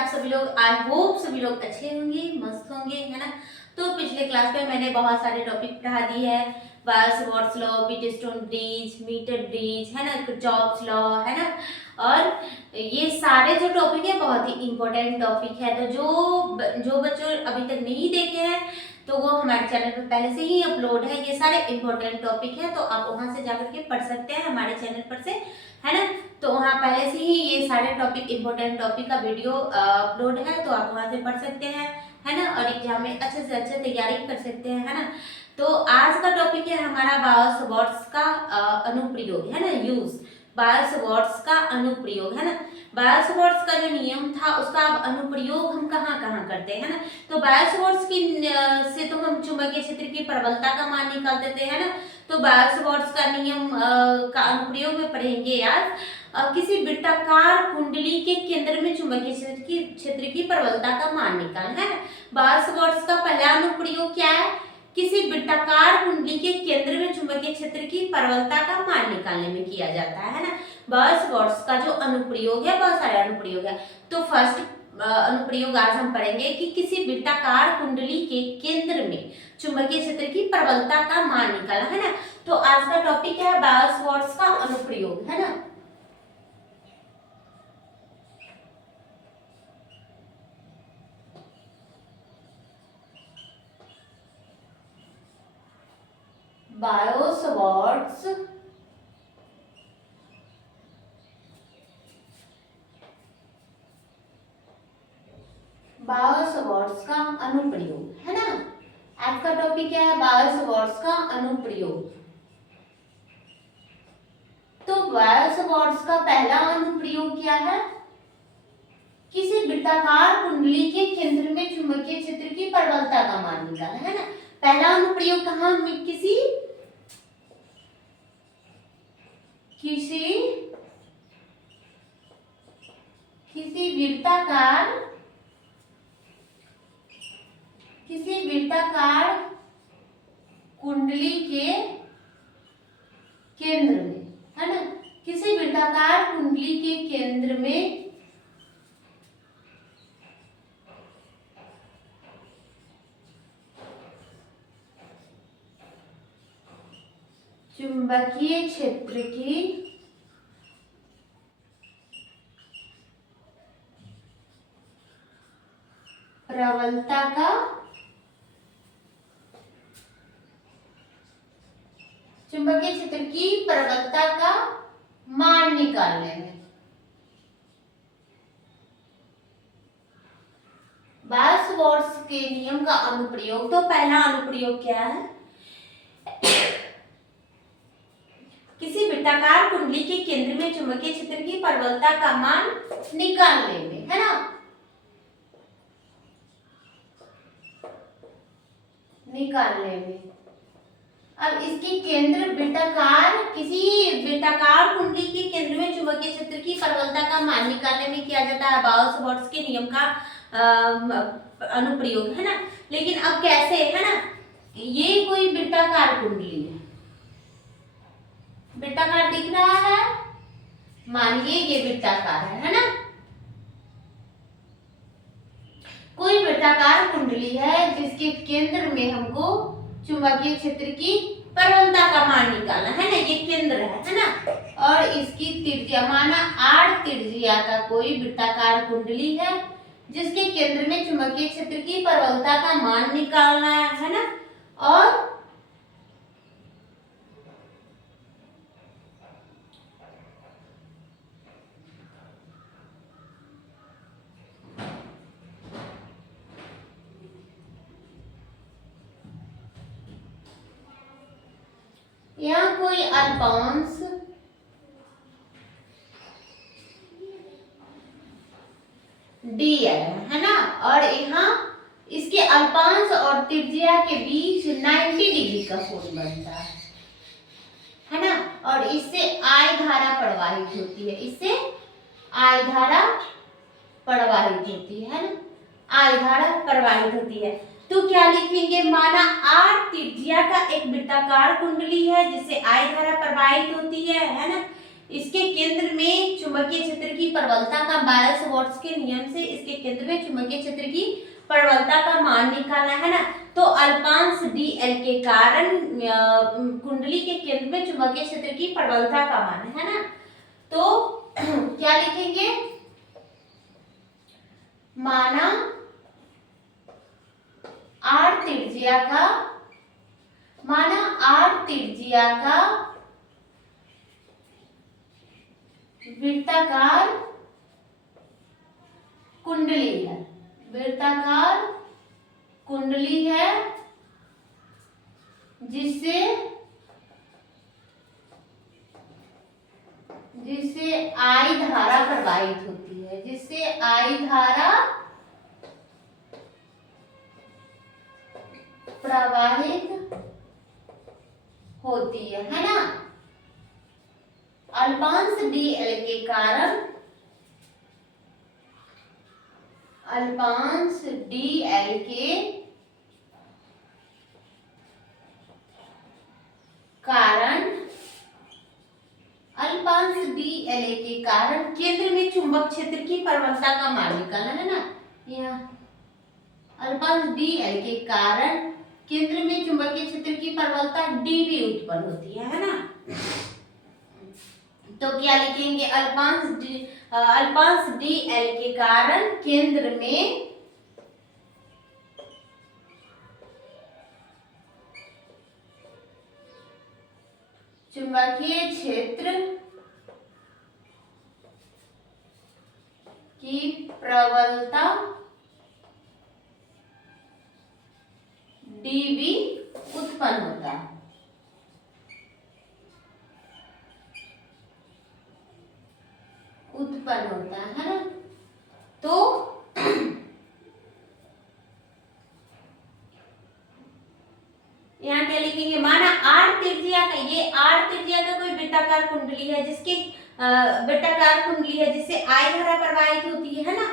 आप सभी लोग? आई होप सभी लोग अच्छे होंगे, मस्त होंगे, है ना। तो पिछले क्लास में मैंने बहुत सारे टॉपिक पढ़ा दिए हैं। Wires law, Wheatstone bridge, meter bridge, है ना, जॉब्स लॉ, है ना। और ये सारे जो टॉपिक है बहुत ही इंपॉर्टेंट टॉपिक है। तो जो बच्चों अभी तक नहीं देखे हैं तो वो हमारे चैनल पर पहले से ही अपलोड है। ये सारे इंपॉर्टेंट टॉपिक है, तो आप वहां से जाकर के पढ़ सकते हैं हमारे चैनल पर से, है ना। तो वहाँ पहले से ही ये सारे टॉपिक इंपॉर्टेंट टॉपिक का वीडियो अपलोड है, तो आप वहाँ से पढ़ सकते हैं, है ना। और एग्जाम में अच्छे से अच्छे तैयारी कर सकते हैं, है ना। तो आज का टॉपिक है हमारा बायोस वर्ड्स का अनुप्रयोग, है ना, यूज। बायोस वर्ड्स का अनुप्रयोग, है ना। बायोस वर्ड्स का जो नियम था उसका अब अनुप्रयोग हम कहाँ कहाँ करते हैं, है ना। तो बायोस वर्ड्स की से तो हम चुंबकीय क्षेत्र की प्रबलता का मान निकाल देते हैं, ना। तो बायोस वर्ड्स का नियम का अनुप्रयोग में पढ़ेंगे आज। किसी वृत्ताकार कुंडली के केंद्र में चुंबकीय क्षेत्र की प्रबलता का मान निकालना, है। बायोस वर्ड्स का पहला अनुप्रयोग क्या है? किसी वृत्ताकार कुंडली के केंद्र में चुंबकीय क्षेत्र की प्रबलता का मान निकालने में किया जाता है ना। बायोस वर्ड्स का जो अनुप्रयोग है, बहुत सारे अनुप्रयोग है। तो फर्स्ट अनुप्रयोग आज हम पढ़ेंगे कि किसी वृत्ताकार कुंडली के केंद्र में चुंबकीय क्षेत्र की प्रबलता का मान निकालना, है ना। तो आज का टॉपिक है बायोस वर्ड्स का अनुप्रयोग, है ना। बायोस वर्ड्स का अनुप्रयोग, है ना। आज का टॉपिक है बायोस वर्ड्स का अनुप्रयोग। तो बायोस वर्ड्स का पहला अनुप्रयोग क्या है? किसी वृत्ताकार कुंडली के केंद्र में चुंबकीय क्षेत्र की प्रबलता का मान निकालना, है ना। पहला अनुप्रयोग कहाँ? किसी वृत्ताकार कुंडली के केंद्र में, है ना। किसी वृत्ताकार कुंडली के केंद्र में चुंबकीय क्षेत्र की प्रबलता का चुंबकीय क्षेत्र की प्रबलता का मान निकालने में बायोस वर्ड्स के नियम का अनुप्रयोग। तो पहला अनुप्रयोग क्या है? किसी वृत्ताकार कुंडली के केंद्र में चुंबकीय क्षेत्र की प्रबलता का मान निकालने में, है ना। निकालने में अब इसकी केंद्र किसी वृत्ताकार कुंडली के केंद्र में चुंबकीय क्षेत्र की प्रबलता का मान निकालने में किया जाता है बायोस वर्ड्स के नियम का अनुप्रयोग, है ना। लेकिन अब कैसे, है ना। ये कोई वृत्ताकार कुंडली है, वृत्ताकार दिख रहा है, मानिए ये वृत्ताकार है ना। कोई वृत्ताकार कुंडली है जिसके केंद्र में हमको चुंबकीय क्षेत्र की प्रबलता का मान निकालना, है ना। ये केंद्र है ना। और इसकी त्रिज्या माना r त्रिज्या का कोई वृत्ताकार कुंडली है जिसके केंद्र में चुंबकीय क्षेत्र की प्रबलता का मान निकालना है ना। और यहाँ कोई अल्पांश dl है ना। और यहाँ इसके अल्पांश और त्रिज्या के बीच 90 डिग्री का कोण बनता है ना। और इससे I धारा प्रवाहित होती है, इससे I धारा प्रवाहित होती है ना। I धारा प्रवाहित होती है। तो क्या लिखेंगे? माना R त्रिज्या का एक वृत्ताकार कुंडली है जिससे I धारा प्रवाहित होती है ना। इसके केंद्र में चुंबकीय क्षेत्र की प्रबलता का बायो-सवार्ट्स के नियम से इसके केंद्र में चुंबकीय क्षेत्र की प्रबलता का मान निकालना है ना। तो अल्पांश dl के कारण कुंडली के केंद्र में चुंबकीय क्षेत्र की प्रबलता का मान है ना। तो क्या लिखेंगे, माना r त्रिज्या का वृत्ताकार कुंडली है जिससे I धारा प्रवाहित होती है, है ना। अल्पांश dl के कारण केंद्र में चुंबक क्षेत्र की प्रबलता का मान निकालना है ना। यहाँ अल्पांश dl के कारण केंद्र में चुंबकीय क्षेत्र की प्रबलता dv उत्पन्न होती है ना। तो क्या लिखेंगे, अल्पांश dl के कारण केंद्र में चुंबकीय क्षेत्र की प्रबलता dv उत्पन्न होता है। ना। तो यहाँ क्या लिखेंगे, माना r त्रिज्या का कोई वृत्ताकार कुंडली है जिससे I धारा प्रवाहित होती है ना।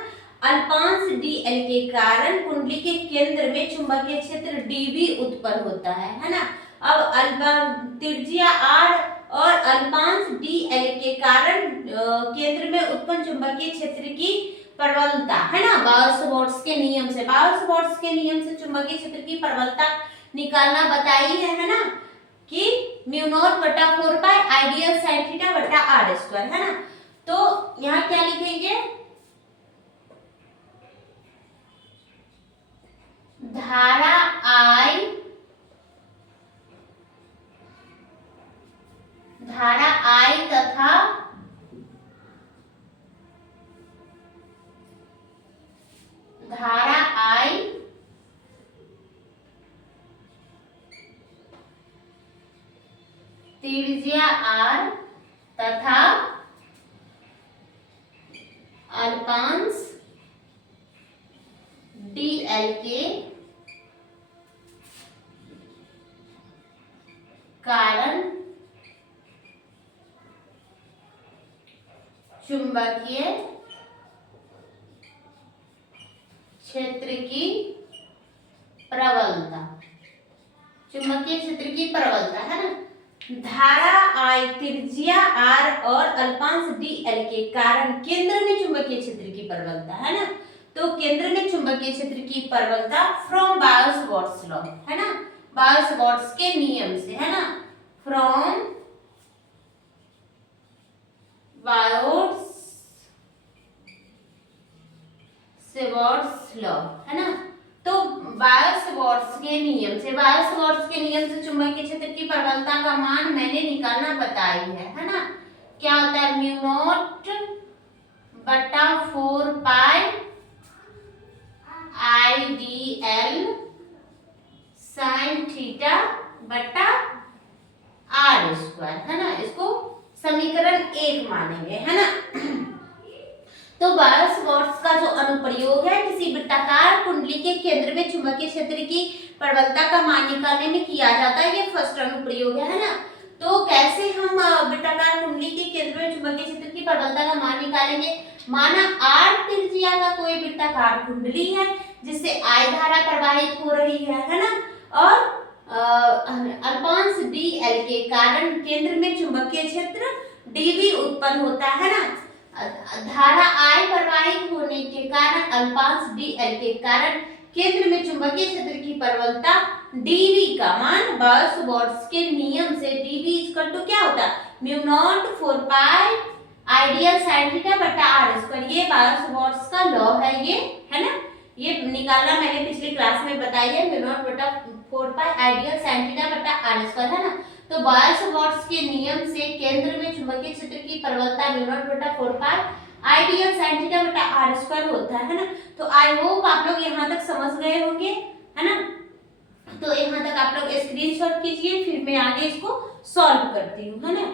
अल्पांश dl के कारण कुंडली के केंद्र में चुंबकीय क्षेत्र dv उत्पन्न होता है ना। अब त्रिज्या r और अल्पांश dl के कारण केंद्र में उत्पन्न चुंबकीय क्षेत्र की प्रबलता है ना, बायो-सवार्ट्स के नियम से चुंबकीय क्षेत्र की प्रबलता निकालना बताई है ना, कि μ0/4π आइडियल sin θ/r² है ना। तो यहाँ क्या लिखेंगे, धारा I तथा त्रिज्या r तथा अल्पांश dl के कारण चुंबकीय क्षेत्र की प्रबलता है ना। धारा I, त्रिज्या r और अल्पांश dl के कारण केंद्र में चुंबकीय क्षेत्र की प्रबलता है ना। तो केंद्र में चुंबकीय क्षेत्र की प्रबलता फ्रॉम बायो-सवार्ट्स लॉ है ना, बायो-सवार्ट्स के नियम से है ना, फ्रॉम बायो-सवार्ट्स लॉ है ना। तो बायो-सवार्ट्स के नियम से चुंबकीय क्षेत्र की प्रबलता का मान मैंने निकालना बताई है ना। क्या होता है, μ0/4π आइडियल sin θ/r² है ना। इसको समीकरण 1 मानेंगे है ना। तो बायो-सवार्ट्स का जो अनुप्रयोग है किसी वृत्ताकार कुंडली के केंद्र में चुंबकीय क्षेत्र की प्रबलता का मान निकालने में किया जाता है, ये फर्स्ट अनुप्रयोग है ना। तो कैसे हम वृत्ताकार कुंडली के केंद्र में चुंबकीय क्षेत्र की प्रबलता का मान निकालेंगे, माना r त्रिज्या का कोई वृत्ताकार कुंडली है जिससे I धारा प्रवाहित हो रही है ना, और अल्पांश डी एल के कारण केंद्र में चुंबकीय क्षेत्र डीवी उत्पन्न होता है ना। धारा I प्रवाहित होने के कारण अल्पांश डी एल के कारण केंद्र में चुंबकीय क्षेत्र की प्रबलता डीवी का मान बायोट-सवार्ट्स के नियम से डीवी इक्वल टू क्या होता है, म्यू नॉट 4 पाई आइडियल साइन थीटा बटा आर स्क्वायर। ये बायोट-सवार्ट्स का लॉ है, ये है ना, ये निकालना मैंने पिछली क्लास में बताई है, म्यू नॉट बटा 4 पाई आइडियल साइन थीटा बटा आर स्क्वायर, है ना। तो बायोट-सवार्ट्स के नियम से केंद्र में चुंबकीय क्षेत्र की प्रबलता म्यू नॉट बटा 4 पाई आइडियल साइन थीटा बटा आर स्क्वायर होता है ना। तो आई होप आप लोग यहाँ तक समझ गए होंगे, है ना। तो यहाँ तक आप लोग स्क्रीनशॉट कीजिए, फिर मैं आगे इसको सॉल्व करती हूँ, है ना।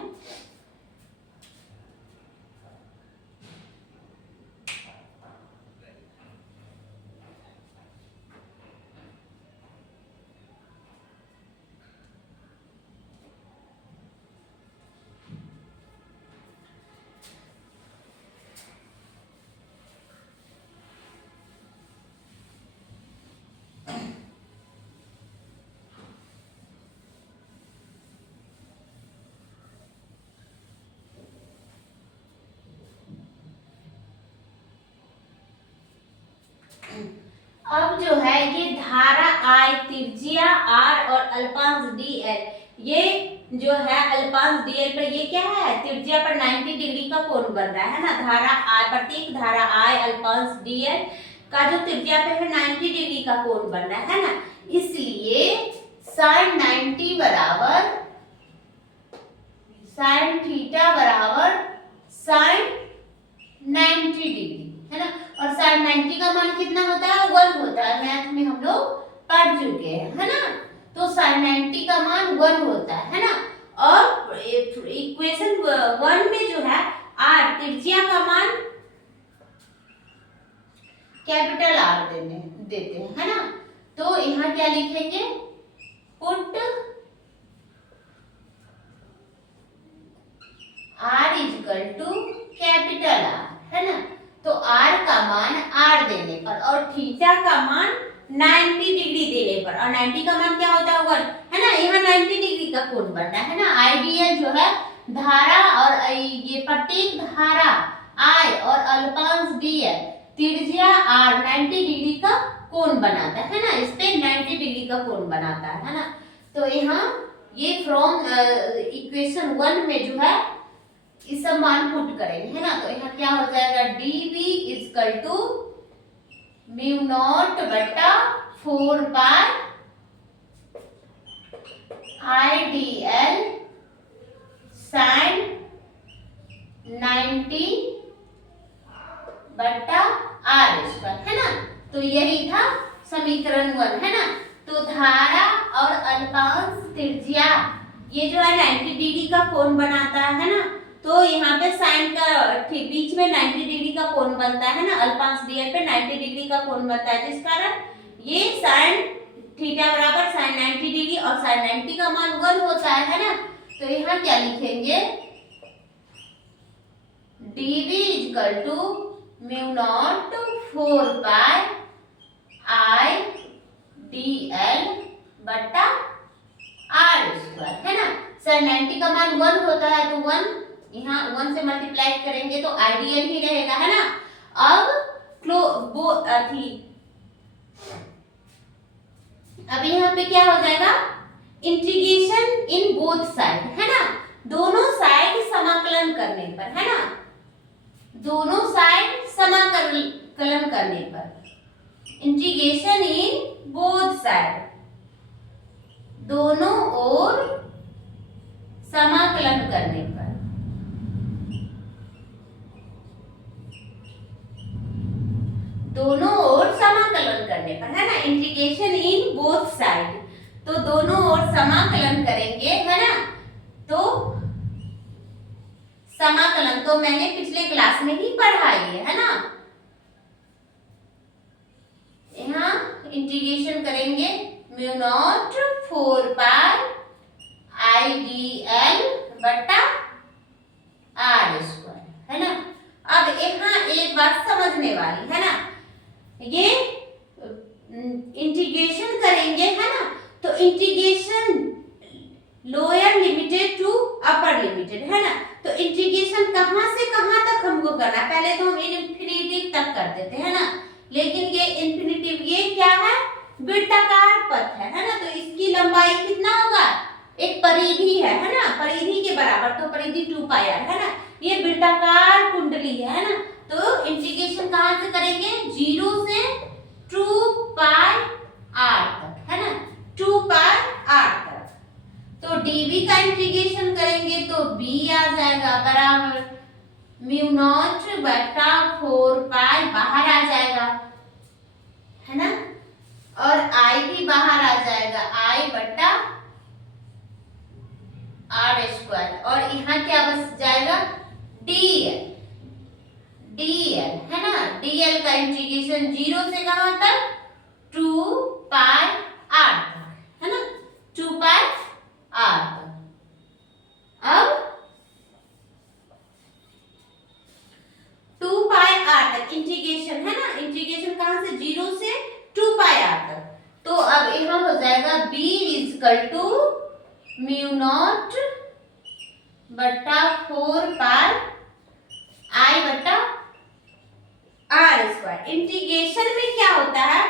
अब जो है ये धारा I, त्रिज्या R और अल्पांश DL, ये जो है अल्पांश DL पर ये क्या है, त्रिज्या पर 90 डिग्री का कोण बन रहा है ना। धारा I, प्रत्येक धारा I अल्पांश DL का जो त्रिज्या पे है 90 डिग्री का कोण बन रहा है ना। इसलिए साइन 90 बराबर साइन थीटा बराबर साइन 90 डिग्री, है ना। और साइन 90 का मान कितना होता है, 1 होता है, मैथ में हम लोग पढ़ चुके हैं, है ना। तो साइन 90 का मान 1 होता है ना। और इक्वेशन 1 में जो है r त्रिज्या का मान कैपिटल R देते हैं, है ना। तो यहाँ क्या लिखेंगे, put r equal to capital R, है ना। तो r का मान r देने पर और थीटा का मान 90 डिग्री देने पर, और 90 का मान क्या होता है, 1, है ना। यहाँ 90 डिग्री का कोण बन रहा है ना। आइडियल जो है धारा और ये प्रत्येक धारा I और अल्पांश DL त्रिज्या R 90 डिग्री का कोण बनाता है ना, इस पे 90 डिग्री का कोण बनाता है ना। तो यहाँ ये फ्रॉम इक्वेशन 1 में जो है इस सब मान पुट करेंगे, है ना। तो यहाँ क्या हो जाएगा, dv equal to mu naught बटा 4 पाई आइडियल साइन 90 बटा आर स्क्वायर, है ना। तो यही था समीकरण 1, है ना। तो धारा और अल्पांश त्रिज्या ये जो है 90 डिग्री का कोण बनाता है ना। तो यहाँ पे साइन का बीच में 90 डिग्री का कोण बनता है ना, अल्पांश DL पे 90 डिग्री का कोण बनता है, जिस कारण ये साइन थीटा बराबर साइन 90 डिग्री और साइन 90 का मान 1 होता है ना। तो यहाँ क्या लिखेंगे, dv equal to mu naught 4 pi I DL बटा R स्क्वायर, है ना। सर 90 का मान 1 होता है, तो 1 यहाँ 1 से मल्टीप्लाई करेंगे तो आइडियल ही रहेगा, है ना। अब यहाँ पे क्या हो जाएगा, इंटीग्रेशन इन बोथ साइड, है ना। दोनों साइड समाकलन करने पर, है ना, दोनों साइड समाकलन करने पर, इंटीग्रेशन इन बोथ साइड, दोनों ओर समाकलन करने पर, दोनों ओर समाकलन करने पर, है ना। इंटीग्रेशन इन बोथ साइड, तो दोनों ओर समाकलन करेंगे, है ना। तो समाकलन तो मैंने पिछले क्लास में ही पढ़ाई है ना। यहाँ इंटीग्रेशन करेंगे म्यू नॉट 4 पाई IDL बटा R स्क्वायर, है ना। अब यहाँ एक बात समझने वाली है ना, ये इंटीग्रेशन करेंगे, है ना। तो तो integration lower limited to upper limited, है ना। तो इंटीग्रेशन कहां से कहां तक हमको करना है, पहले तो हम इन्फिनिटी तक कर देते हैं ना, लेकिन ये इन्फिनिटी ये क्या है, वृत्ताकार पथ है ना। तो इसकी लंबाई कितना होगा, एक परिधि है ना, परिधि के बराबर, तो परिधि 2 पाई r है ना। ये वृत्ताकार कुंडली है ना। तो इंटीग्रेशन कहां से करेंगे, 0 से 2 पाई r तक, है ना, 2 पाई r तक। तो dv का इंटीग्रेशन करेंगे तो b आ जाएगा बराबर म्यू नॉट बटा 4 पाई, बाहर आ जाएगा, है ना, और i भी बाहर आ जाएगा, i बटा आर स्क्वायर, और यहाँ क्या बच जाएगा, dl, है ना। dl का इंटीग्रेशन 0 से कहां तक, 2 पाई r तक, है ना, 2 पाई r तक। अब 2 पाई r तक इंटीग्रेशन है ना, इंटीग्रेशन कहां से, 0 से 2 पाई r तक। तो अब यहाँ हो जाएगा b equal to mu naught बटा 4 पाई i बटा आर स्क्वायर। इंटीग्रेशन में क्या होता है,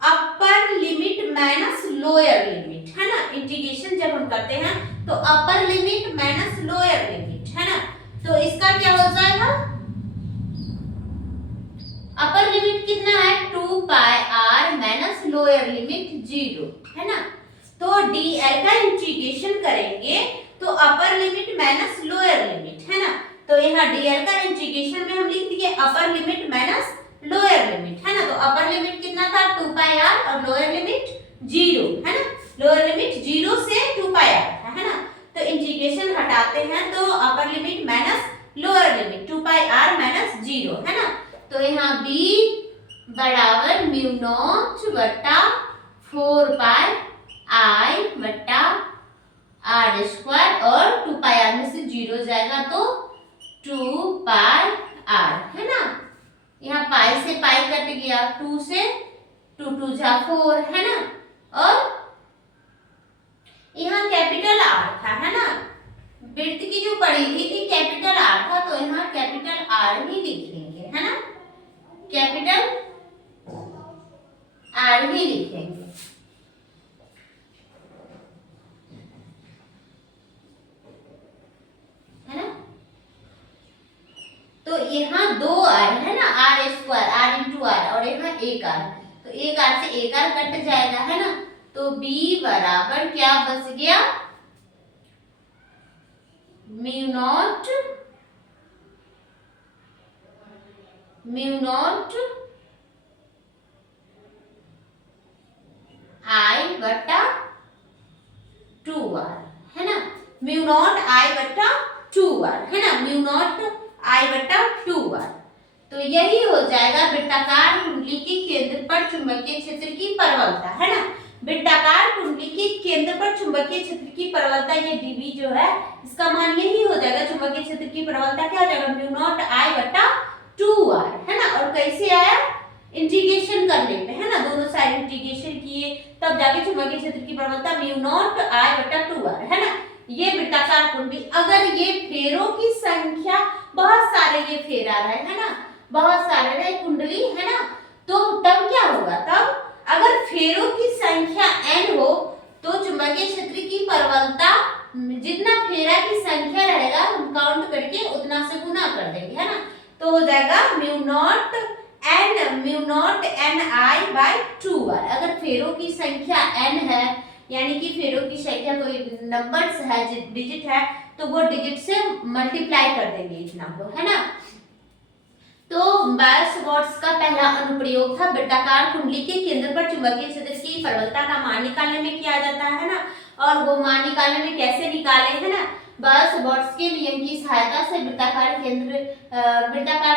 upper limit minus lower limit, है ना। इंटीग्रेशन जब हम करते हैं तो upper limit minus lower limit, है ना। तो इसका क्या हो जाएगा, अपर लिमिट कितना है, 2 पाई r माइनस लोअर लिमिट 0, है ना। तो dl का इंटीग्रेशन करेंगे तो upper limit minus lower limit, है ना। तो यहाँ dl का इंटीग्रेशन में हम लिख दिए अपर लिमिट माइनस लोअर लिमिट, है ना। तो अपर लिमिट कितना था, 2 पाई r, और लोअर लिमिट 0, है ना। लोअर लिमिट 0 से 2 पाई r था, है ना। तो इंटीग्रेशन हटाते हैं तो upper limit minus lower limit 2 पाई r माइनस 0, है ना। तो यहाँ b बराबर म्यू नॉट बटा 4 पाई i बटा आर स्क्वायर, और 2 पाई r में से 0 जाएगा तो 2 पाई r, है ना। यहाँ पाई से पाई कट गया, 2 से 2 2 जा 4, है ना, और यहाँ कैपिटल R था, है ना। वृत्त की जो परिधि थी कैपिटल R था, तो यहाँ कैपिटल R ही लिखेंगे, है ना, कैपिटल R ही लिखेंगे, है ना। तो यहाँ 2 r है ना, R square, r into R, और यहाँ 1 r, तो 1 r से 1 r कट जाएगा, है ना। तो b बराबर क्या बच गया, म्यू नॉट i बटा 2r, है ना, म्यू नॉट i बटा 2r, है ना, म्यू नॉट i बटा 2r। तो यही हो जाएगा वृत्ताकार कुंडली के केंद्र पर चुंबकीय क्षेत्र की प्रबलता, है ना। वृत्ताकार कुंडली के केंद्र पर चुंबकीय क्षेत्र की प्रबलता, ये dv जो है इसका मान यही हो जाएगा, चुंबकीय क्षेत्र की प्रबलता क्या हो जाएगा, म्यू नॉट i बटा 2r, है ना। और कैसे आया, इंटीग्रेशन करने पे, है ना, दोनों साइड इंटीग्रेशन किए तब जाके चुंबकीय क्षेत्र की प्रबलता म्यू नॉट i बटा 2r, है ना। ये वृत्ताकार कुंडली, अगर ये फेरों की संख्या बहुत सारे ये फेर आ रहे है ना, बहुत सारे रहे कुंडली, है ना, तो तब क्या होगा, तब अगर फेरों की संख्या n हो तो चुंबकीय क्षेत्र की प्रबलता जितना फेरा की संख्या रहेगा हम काउंट करके उतना से गुना कर देंगे, है ना। तो हो जाएगा mu naught n i by 2r। अगर फेरों की संख्या n है, यानी कि फेरों की संख्या कोई नंबर्स है, डिजिट है, तो वो डिजिट से मल्टीप्लाई कर देंगे इतना को, है ना। तो बायोट-सवार्ट्स का पहला अनुप्रयोग था वृत्ताकार कुंडली के केंद्र पर चुंबकीय क्षेत्र की प्रबलता का मान निकालने में किया जाता है ना। और वो मान निकालने में कैसे निकाले, है ना, बायोट-सवार्ट्स के नियम की सहायता से वृत्ताकार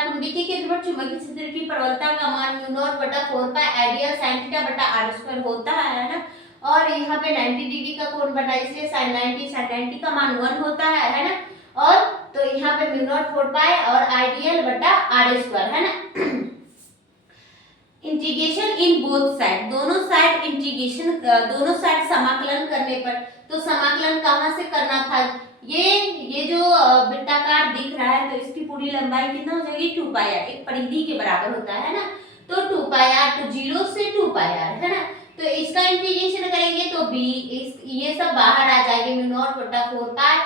कुंडली के केंद्र पर चुंबकीय क्षेत्र की प्रबलता का मान म्यू नॉट बटा 4 पाई आइडियल sin थीटा बटा r स्क्वायर होता है ना। और यहाँ पे 90 डिग्री का कोण बना, इसलिए sin 90 का मान 1 होता है ना। और तो यहाँ पे म्यू नॉट 4 पाई और आइडियल बटा आर स्क्वायर, है ना। इंटीग्रेशन इन बोथ साइड, दोनों साइड इंटीग्रेशन, दोनों साइड समाकलन करने पर, तो समाकलन कहाँ से करना था, ये जो वृत्ताकार दिख रहा है तो इसकी पूरी लंबाई कितना हो जाएगी 2 पाई आर, एक परिधि के बराबर होता है ना, तो 2 पाई आर, तो 0 से 2 पाई आर है ना, तो इसका इंटीग्रेशन करेंगे तो b ये सब बाहर आ जाएंगे, म्यू नॉट बटा 4 पाई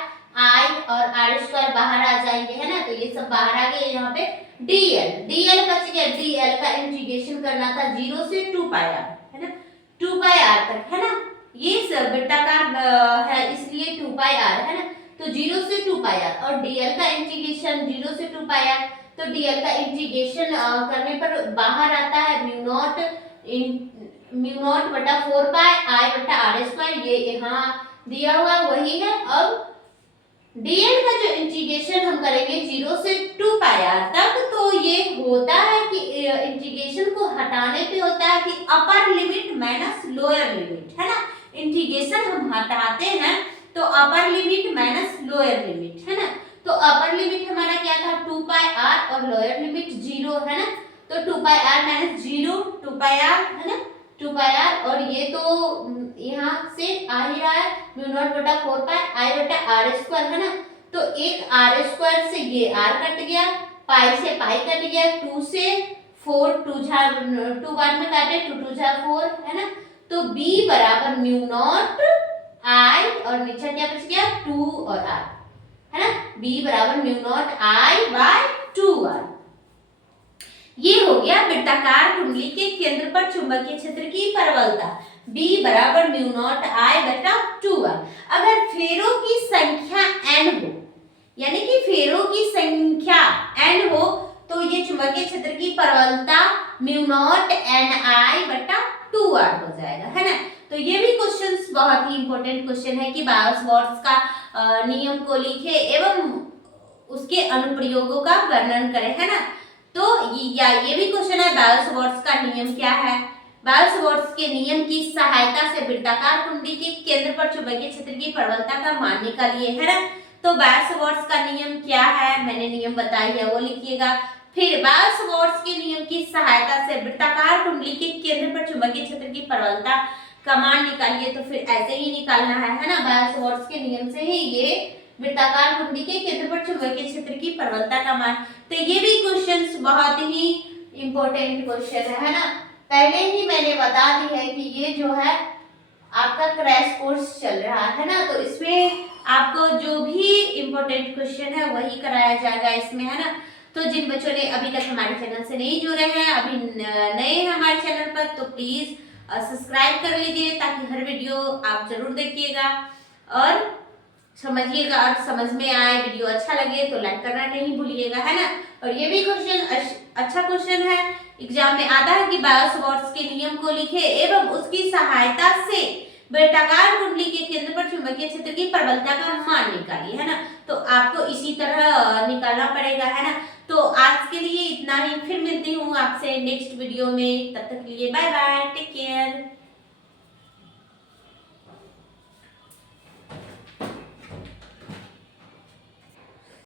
आई और आर स्क्वायर बाहर आ जाएंगे है ना, तो ये सब बाहर आ गए, यहाँ पे dl बच गया, dl का इंटीग्रेशन करना था 0 से 2 पाई आर है ना, 2 पाई आर तक है ना, ये सब वृत्ताकार है इसलिए 2 पाई आर है ना, तो 0 से 2 पाई आर और dl का इंटीग्रेशन 0 से 2 पाई आर, तो dl का इंटीग्रेशन करने पर बाहर आता है म्यू नॉट बटा 4 पाई आई बटा आर स्क्वायर, ये यहाँ दिया हुआ वही है। अब dl का जो इंटीग्रेशन हम करेंगे 0 से 2 पाई आर तक, तो ये होता है कि इंटीग्रेशन को हटाने पे होता है कि अपर लिमिट माइनस लोअर लिमिट है ना, इंटीग्रेशन हम हटाते हैं तो upper limit minus lower limit है ना, तो अपर लिमिट हमारा क्या था 2 पाई आर और लोअर लिमिट 0 है ना, तो 2 पाई आर माइनस 0 2 पाई आर है ना, 2 पाई आर और ये तो यहाँ से आ ही रहा है म्यू नॉट बटा 4 पाई आई बटा आर स्क्वायर है ना, तो एक आर स्क्वायर से ये आर कट गया, पाई से पाई कट गया, 2 से 4 2 बार में काटे 2 2 जा 4 है ना, तो b बराबर म्यू नॉट आई और नीचे क्या बच गया 2 और r है ना, b बराबर mu not I bye 2r। ये हो गया वृत्ताकार कुंडली के केंद्र पर चुंबकीय क्षेत्र की परवलता, b बराबर म्यू नॉट आई बटा 2r। अगर फेरों की संख्या n हो, यानी कि फेरों की संख्या n हो, तो ये चुंबकीय क्षेत्र की परवलता म्यू नॉट n आई बटा 2r हो जाएगा है ना। तो ये भी क्वेश्चंस बहुत ही इंपॉर्टेंट क्वेश्चन है कि बायोट-सावर्ट्स का नियम को लिखे एवं उसके अनुप्रयोगों का वर्णन करें है ना। तो ये भी क्वेश्चन है बायोट-सावर्ट्स का नियम क्या है। बायोट-सावर्ट्स के नियम की सहायता से वृत्ताकार कुंडली के केंद्र पर चुंबकीय क्षेत्र की प्रबलता का मान निकालिए है ना। तो बायोट-सावर्ट्स का नियम क्या है, मैंने नियम बताई है वो लिखिएगा। फिर बायोट-सावर्ट्स के नियम की सहायता से वृत्ताकार कुंडली के केंद्र पर चुंबकीय क्षेत्र की प्रबलता का मान निकालिए, तो फिर ऐसे ही निकालना है ना। बायोट-सावर्ट्स के नियम से ही ये वृत्ताकार कुंडली के केंद्र पर चुंबकीय क्षेत्र की प्रबलता का मान। तो ये भी क्वेश्चंस बहुत ही इंपॉर्टेंट क्वेश्चन है ना। पहले ही मैंने बता दी है कि ये जो है आपका क्रैश कोर्स चल रहा है ना, तो इसमें आपको जो भी इंपॉर्टेंट क्वेश्चन है वही कराया जाएगा इसमें है ना। तो जिन बच्चों ने अभी तक हमारे चैनल से नहीं जुड़े हैं, अभी नए हैं हमारे चैनल पर, तो प्लीज सब्सक्राइब कर लीजिए ताकि हर वीडियो आप जरूर देखिएगा और समझिएगा, और समझ में आए, वीडियो अच्छा लगे तो लाइक करना नहीं भूलिएगा है ना। और ये भी क्वेश्चन अच्छा क्वेश्चन है, एग्जाम में आता है कि बायोट-सावर्ट्स के नियम को लिखे एवं उसकी सहायता से वृत्ताकार कुंडली के केंद्र पर चुंबकीय क्षेत्र की प्रबलता का मान निकालिए है ना। तो आपको इसी तरह निकालना पड़ेगा है ना। तो आज के लिए इतना ही, फिर मिलती हूँ आपसे नेक्स्ट वीडियो में, तब तक के लिए बाय बाय, टेक केयर।